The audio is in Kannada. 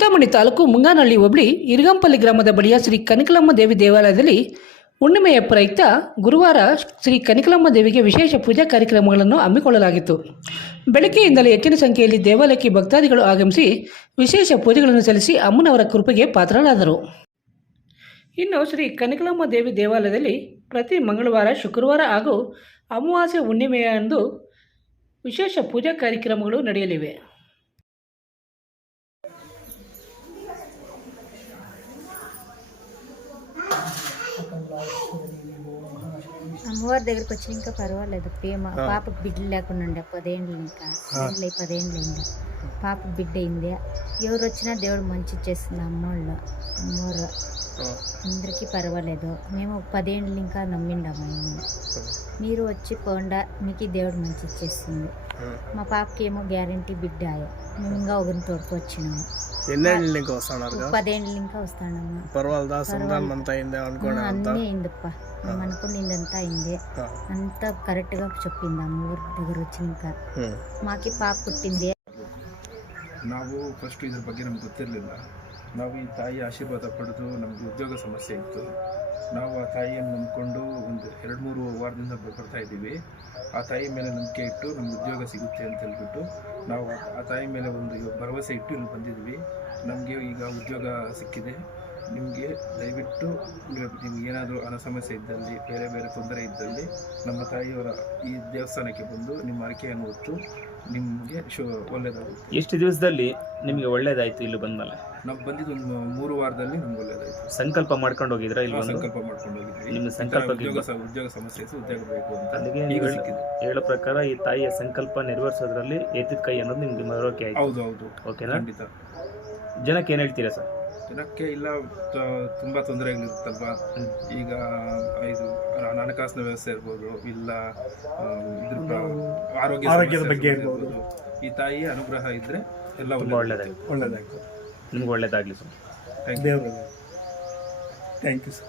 ಚಿಂತಾಮಣಿ ತಾಲೂಕು ಮುಂಗಾನಹಳ್ಳಿ ಹೋಬಳಿ ಇರ್ಗಂಪಲ್ಲಿ ಗ್ರಾಮದ ಬಳಿಯ ಶ್ರೀ ಕನಕಲಮ್ಮ ದೇವಿ ದೇವಾಲಯದಲ್ಲಿ ಹುಣ್ಣಿಮೆಯ ಪ್ರಯುಕ್ತ ಗುರುವಾರ ಶ್ರೀ ಕನಕಲಮ್ಮ ದೇವಿಗೆ ವಿಶೇಷ ಪೂಜಾ ಕಾರ್ಯಕ್ರಮಗಳನ್ನು ಹಮ್ಮಿಕೊಳ್ಳಲಾಗಿತ್ತು. ಬೆಳಗ್ಗೆಯಿಂದಲೇ ಹೆಚ್ಚಿನ ಸಂಖ್ಯೆಯಲ್ಲಿ ದೇವಾಲಯಕ್ಕೆ ಭಕ್ತಾದಿಗಳು ಆಗಮಿಸಿ ವಿಶೇಷ ಪೂಜೆಗಳನ್ನು ಸಲ್ಲಿಸಿ ಅಮ್ಮನವರ ಕೃಪೆಗೆ ಪಾತ್ರರಾದರು. ಇನ್ನು ಶ್ರೀ ಕನಕಲಮ್ಮ ದೇವಿ ದೇವಾಲಯದಲ್ಲಿ ಪ್ರತಿ ಮಂಗಳವಾರ, ಶುಕ್ರವಾರ ಹಾಗೂ ಅಮಾವಾಸ್ಯೆ ಹುಣ್ಣಿಮೆಯಂದು ವಿಶೇಷ ಪೂಜಾ ಕಾರ್ಯಕ್ರಮಗಳು ನಡೆಯಲಿವೆ. అమ్మవారి దగ్గరికి వచ్చి ఇంకా పర్వాలేదు. ప్రేమ. పాపకు బిడ్డలు లేకుండా ఉండే పదేండ్లు ఇంకా. అయి పదేండ్లు అయింది. పాపకు బిడ్డ అయింది. ఎవరు వచ్చినా దేవుడు మంచి చేస్తుంది అమ్మోళ్ళు. అమ్మవారు అందరికీ పర్వాలేదు మేము పదేండ్లు ఇంకా నమ్మిండాము ఆయన్ని మీరు వచ్చి పోండా మీకు దేవుడు మంచి చేస్తుంది మా పాపకి ఏమో గ్యారంటీ బిడ్డ ఆయే. మేము ఇంకా ఒకరిని తోడుకు వచ్చినాము ఎన్నేళ్ళు ఇంకా వస్తున్నారు పదేండ్లు ఇంకా వస్తాడమ్మ పర్వాలేదా సంతానం అంతా అయిందే అనుకోండి అంతా అన్నీ అయిందప్ప మేము అనుకున్నదంతా అయింది ఆ. అంతా కరెక్ట్గా చెప్పింది అమ్మ ఊరి దగ్గర వచ్చి ఇంకా ಹ್ಮ್. మాకి పాప పుట్టింది ನಾವು ಫಸ್ಟ್ ಇದ್ರ ಬಗ್ಗೆ ನಮ್ಗೆ ಗೊತ್ತಿರಲಿಲ್ಲ ನಾವು ಈ ತಾಯಿ ಆಶೀರ್ವಾದ ಪಡೆದು ನಮಗೆ ಉದ್ಯೋಗ ಸಮಸ್ಯೆ ಇತ್ತು. ನಾವು ಆ ತಾಯಿಯನ್ನು ನಂಬಿಕೊಂಡು ಒಂದು ಎರಡು ಮೂರು ವಾರದಿಂದ ಬರ್ತಾ ಇದ್ದೀವಿ. ಆ ತಾಯಿ ಮೇಲೆ ನಂಬಿಕೆ ಇಟ್ಟು ನಮ್ಗೆ ಉದ್ಯೋಗ ಸಿಗುತ್ತೆ ಅಂತ ಹೇಳ್ಬಿಟ್ಟು ನಾವು ಆ- ತಾಯಿ ಮೇಲೆ ಒಂದು ಭರವಸೆ ಇಟ್ಟು ಇಲ್ಲಿ ಬಂದಿದ್ವಿ ನಮಗೆ ಈಗ ಉದ್ಯೋಗ ಸಿಕ್ಕಿದೆ. ನಿಮಗೆ ದಯವಿಟ್ಟು ನಿಮ್ಗೆ ಏನಾದರೂ ಹಣ ಸಮಸ್ಯೆ ಇದ್ದಲ್ಲಿ, ಬೇರೆ ಬೇರೆ ತೊಂದರೆ ಇದ್ದಲ್ಲಿ ನಮ್ಮ ತಾಯಿಯವರ ಈ ದೇವಸ್ಥಾನಕ್ಕೆ ಬಂದು ನಿಮ್ಮ ಅರಿಕೆಯನ್ನು ಹೊತ್ತು ನಿಮಗೆ? ಶು ಒಳ್ಳೆಯದಾಗುತ್ತೆ ಎಷ್ಟು ದಿವಸದಲ್ಲಿ ನಿಮಗೆ ಒಳ್ಳೇದಾಯ್ತು ಇಲ್ಲಿ ಬಂದ್ಮೇಲೆ? ನಾವು ಬಂದಿದ್ದು ಒಂದು ಮೂರು ವಾರದಲ್ಲಿ ನಮ್ಗೆ ಒಳ್ಳೇದಾಯ್ತು. ಸಂಕಲ್ಪ ಮಾಡ್ಕೊಂಡು ಹೋಗಿದ್ರ ಇಲ್ಲಿ ಬಂದು ಸಂಕಲ್ಪ ಮಾಡ್ಕೊಂಡು ಹೋಗಿದ್ವಿ. ನಿಮ್ಮ ಈ ಸಂಕಲ್ಪ ಉದ್ಯೋಗ ಸ- ಉದ್ಯೋಗ ಸಮಸ್ಯೆ ಇತ್ತು ಉದ್ಯೋಗ ಬೇಕು ಅಂತ. ಅಲ್ಲಿಗೆ ಈಗ ನೀವು ಹೇಳ- ಸಿಕ್ಕಿದೆ. ಹೇಳೋ ಪ್ರಕಾರ ಈ ತಾಯಿಯ ಸಂಕಲ್ಪ ನೆರವೇರಿಸೋದ್ರಲ್ಲಿ ಎತ್ತಿದ ಕೈ ಅನ್ನೋದು ನಿಮ್ಗೆ ಮರೋಕೆ ಆಯ್ತು ಹೌದು ಹೌದು. ಓಕೆನಾ? ಖಂಡಿತ. ಜನಕ್ಕೆ ಏನ್ ಹೇಳ್ತೀರಾ ಸರ್? ಜನಕ್ಕೆ ಇಲ್ಲ ತುಂಬ ತೊಂದರೆ ತೊಂದರೆಗಳಿರುತ್ತಲ್ವಾ ಈಗ ಇದು ಹಣಕಾಸಿನ ವ್ಯವಸ್ಥೆ ಇರ್ಬೋದು ಇಲ್ಲ ಇದ್ರ ಆರೋಗ್ಯ ಆರೋಗ್ಯದ ಬಗ್ಗೆ ಇರ್ಬೋದು. ಈ ತಾಯಿಯ ಅನುಗ್ರಹ ಇದ್ರೆ ಎಲ್ಲ ಒಳ್ಳೆಯದಾಗುತ್ತೆ ಒಳ್ಳೆಯದಾಗುತ್ತೆ ನಿಮ್ಗೆ ಒಳ್ಳೇದಾಗ್ಲಿ ಸರ್. Thank you sir